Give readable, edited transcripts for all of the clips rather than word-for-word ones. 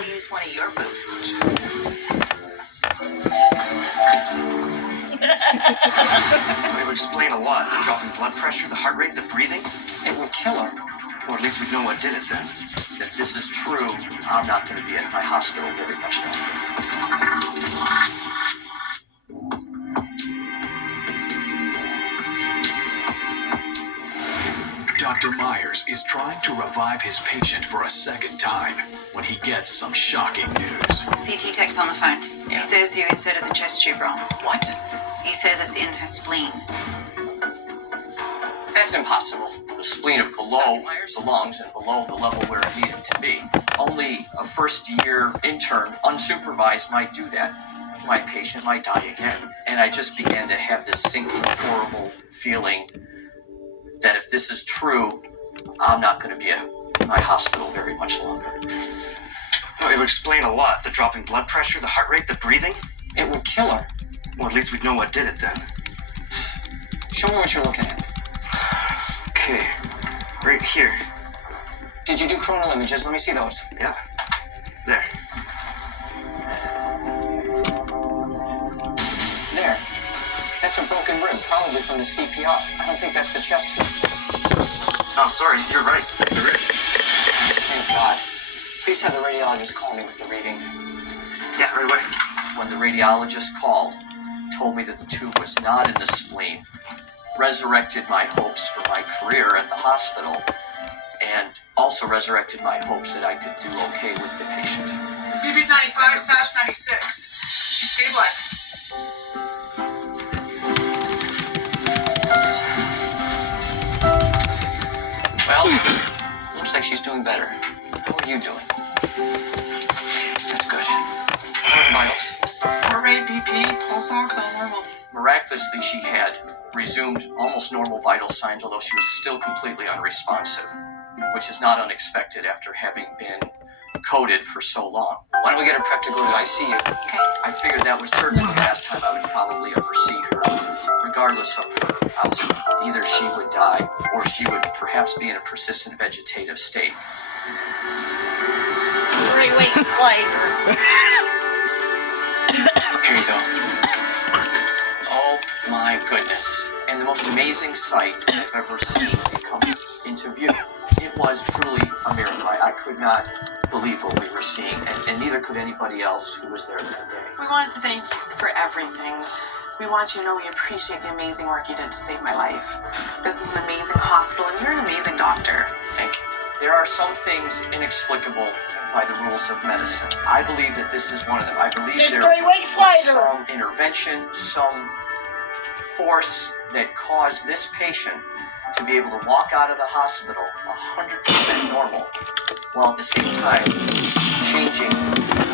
we'll use one of your boosts. It would explain a lot. The drop in blood pressure, the heart rate, the breathing. It would kill her. Well, at least we'd know what did it then. If this is true, I'm not going to be at my hospital very much longer. Dr. Myers is trying to revive his patient for a second time when he gets some shocking news. CT tech's on the phone. Yeah. He says you inserted the chest tube wrong. What? He says it's in her spleen. That's impossible. The spleen of below the lungs and below the level where it needed to be. Only a first-year intern, unsupervised, might do that. My patient might die again. And I just began to have this sinking, horrible feeling that if this is true, I'm not going to be at my hospital very much longer. Well, it would explain a lot. The drop in blood pressure, the heart rate, the breathing. It would kill her. Well, at least we'd know what did it then. Show me what you're looking at. Okay, right here. Did you do coronal images? Let me see those. Yeah, there. There. That's a broken rib, probably from the CPR. I don't think that's the chest tube. Oh, sorry, you're right. It's a rib. Thank God. Please have the radiologist call me with the reading. Yeah, right away. When the radiologist called, told me that the tube was not in the spleen, resurrected my hopes for my career at the hospital, and also resurrected my hopes that I could do okay with the patient. BB's 95, SAT's 96. She's stabilizing. Well, looks like she's doing better. How are you doing? That's good. Vitals? Heart rate, BP, pulse ox, all normal. Miraculously, she had resumed almost normal vital signs, although she was still completely unresponsive, which is not unexpected after having been coded for so long. Why don't we get her prepped to go to ICU? Okay. I figured that was certainly the last time I would probably ever see her, regardless of her outcome. Either she would die, or she would perhaps be in a persistent vegetative state. 3-week later. Here you go. Oh my goodness. And the most amazing sight I've ever seen comes into view. It was truly a miracle. I could not believe what we were seeing, and neither could anybody else who was there that day. We wanted to thank you for everything. We want you to know we appreciate the amazing work you did to save my life. This is an amazing hospital, and you're an amazing doctor. Thank you. There are some things inexplicable by the rules of medicine. I believe that this is one of them. I believe Just there 3 weeks was later. some intervention, some force that caused this patient to be able to walk out of the hospital 100% normal, while at the same time changing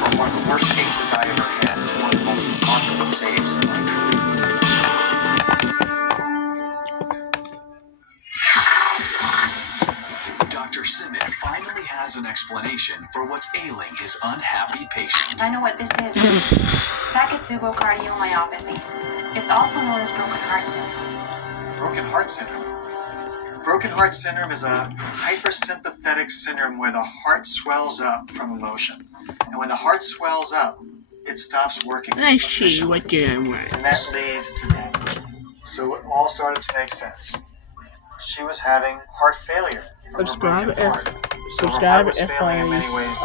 from one of the worst cases I ever had to one of the most remarkable saves in my career. Dr. Simon finally has an explanation for what's ailing his unhappy patient. I know what this is. Takotsubo cardiomyopathy. It's also known as broken heart syndrome. Broken heart syndrome. Broken heart syndrome is a hypersympathetic syndrome where the heart swells up from emotion. And when the heart swells up, it stops working Let's see efficiently. what you're doing. And that leads to damage. So it all started to make sense. She was having heart failure from her Subscribe broken heart. So her subscribe heart was if failing in I many ways,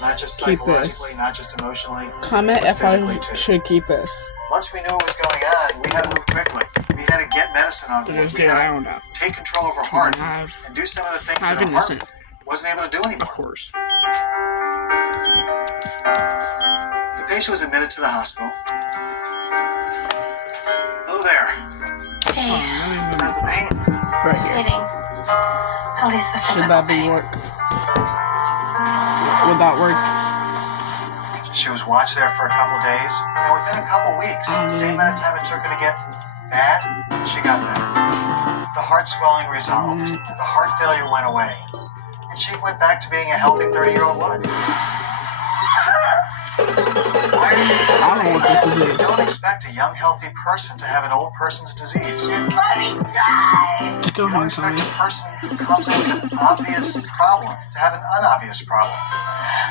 not just keep psychologically, this. not just emotionally, Comment but if I physically too. should keep this. Once we knew what was going on, we had to move quickly. We had to get medicine on board. Just We get had around to that. take control of her heart Have and do some of the things that her innocent, heart wasn't able to do of anymore. course. The patient was admitted to the hospital. Hello there. Oh, let me How's the pain? right here. Hitting. At least the Should physical that be pain. work? Would that work? She was watched there for a couple days, and within a couple weeks, same amount of time it took her to get bad, she got better. The heart swelling resolved. The heart failure went away, and she went back to being a healthy 30-year-old woman. Why are you I don't know what this is. Don't expect a young, healthy person to have an old person's disease. Let's go You don't home, expect Tommy. a person who comes in with an obvious problem to have an unobvious problem.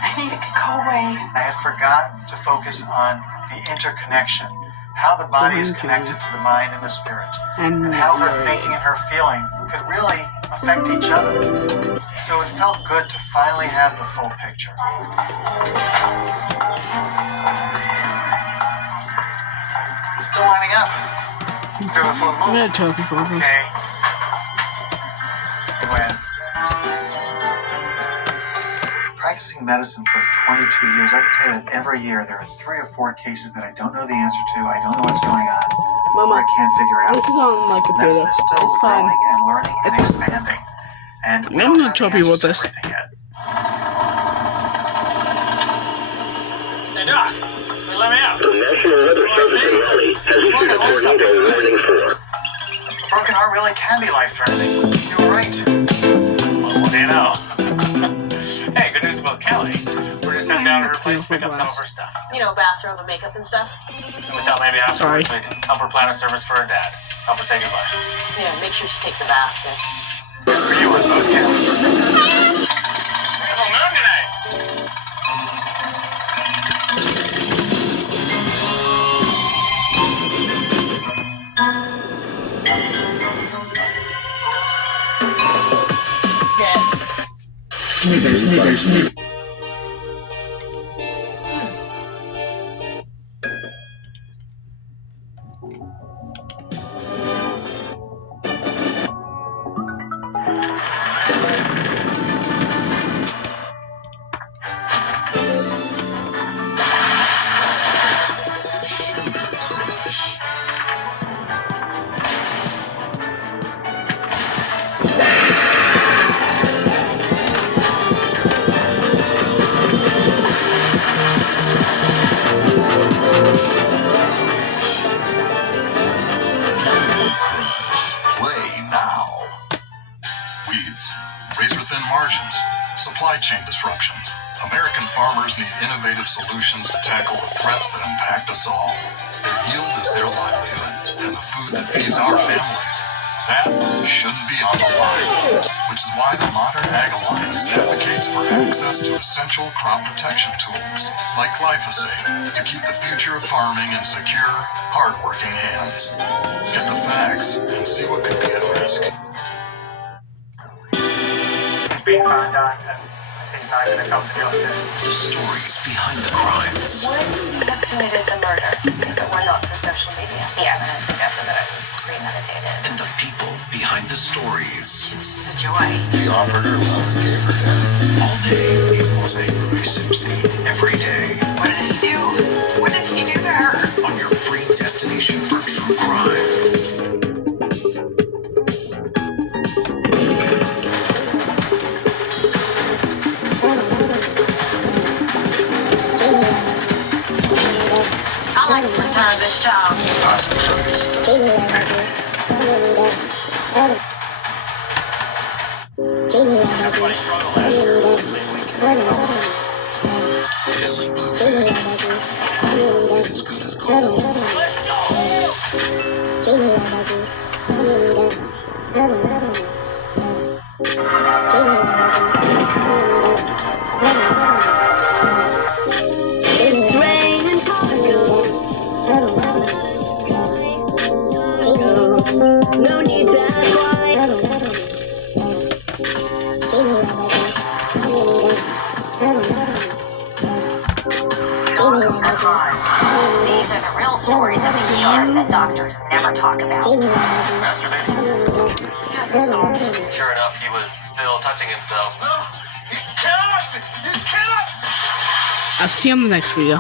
I need it to go away. I had forgotten to focus on the interconnection, how the body is connected to the mind and the spirit, and how her thinking and her feeling could really affect each other. So it felt good to finally have the full picture. Still lining up. Do a full I'm move. gonna tell people. Okay. When practicing medicine for 22 years, I can tell you that every year there are 3 or 4 cases that I don't know the answer to, I don't know what's going on, or Mama, I can't figure out. this is on my computer. Medicine is still It's fine. growing and learning and expanding. And we I'm don't gonna have tell the people answers to this. everything yet. Hey, Doc. They let me out. The National Weather Service rally has issued a tornado warning for. A broken heart really can be life-threatening. You were right. Well, what do you know? Hey, good news about Kelly. We're just heading down to her place to pick up some of her stuff. You know, bathrobe and makeup and stuff. And we thought maybe afterwards we'd help her plan a service for her dad. Help her say goodbye. Yeah, make sure she takes a bath, too. Good for you on both counts. Beautiful moon tonight. Play now. Weeds, razor-thin margins, supply chain disruptions. American farmers need innovative solutions to tackle the threats that impact us all. Their yield is their livelihood and the food that feeds our families. That shouldn't be on the line, which is why the Modern Ag Alliance advocates for access to essential crop protection tools, like glyphosate, to keep the future of farming in secure, hard-working hands. Get the facts and see what could be at risk. He's being found out, and he's not going to come to justice. The stories behind the crimes. Would he have committed the murder if it were not for social media? The evidence suggested that it was premeditated. And the people behind the stories. It was just a joy. He offered her love and gave her death. All day equals a Louis Simpson. Every day What did he do? What did he do to her? on your free destination for true crime. I like to preserve this child. That's the truth. Everybody struggled last year. Every bluefish is as good as gold. No need to ask why. These are the real stories of the ER that doctors never talk about. Masturbating? Yes, it's not. Sure enough, he was still touching himself. I'll see you on the next video.